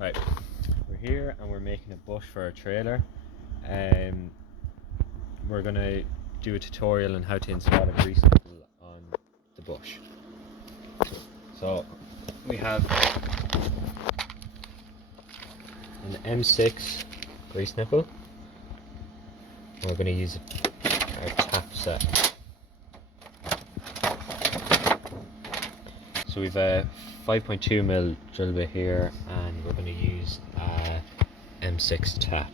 Right, we're here and we're making a bush for our trailer. We're gonna do a tutorial on how to install a grease nipple on the bush. So we have an M6 grease nipple. We're gonna use our tap set. So we've a 5.2mm drill bit here, and we're going to use a M6 tap.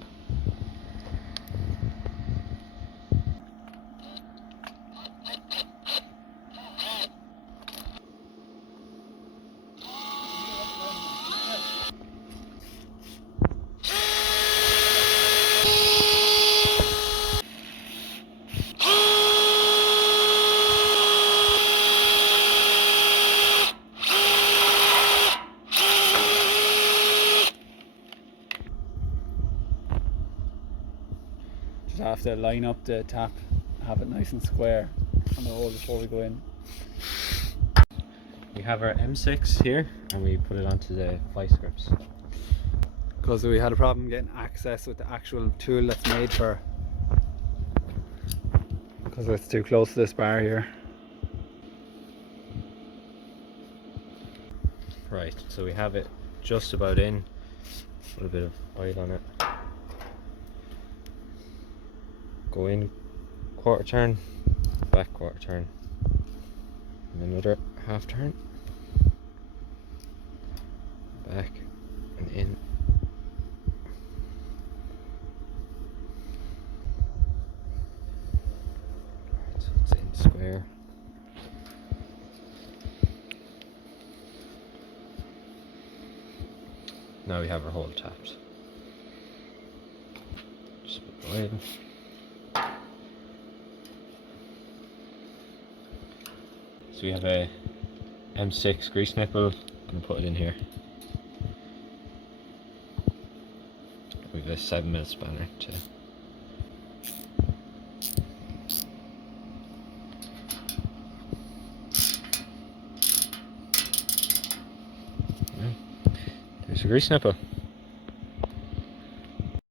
Just have to line up the tap, have it nice and square on the hole before we go in. We have our M6 here and we put it onto the vice grips. Because we had a problem getting access with the actual tool that's made for, because it's too close to this bar here. Right, so we have it just about in, a little bit of oil on it. Go in quarter turn, back quarter turn, and another half turn, back and in. Right, so it's in square. Now we have our hole tapped. Just put the oil. So we have a M6 grease nipple. I'm going to put it in here. We have a 7mm spanner too. There's a grease nipple.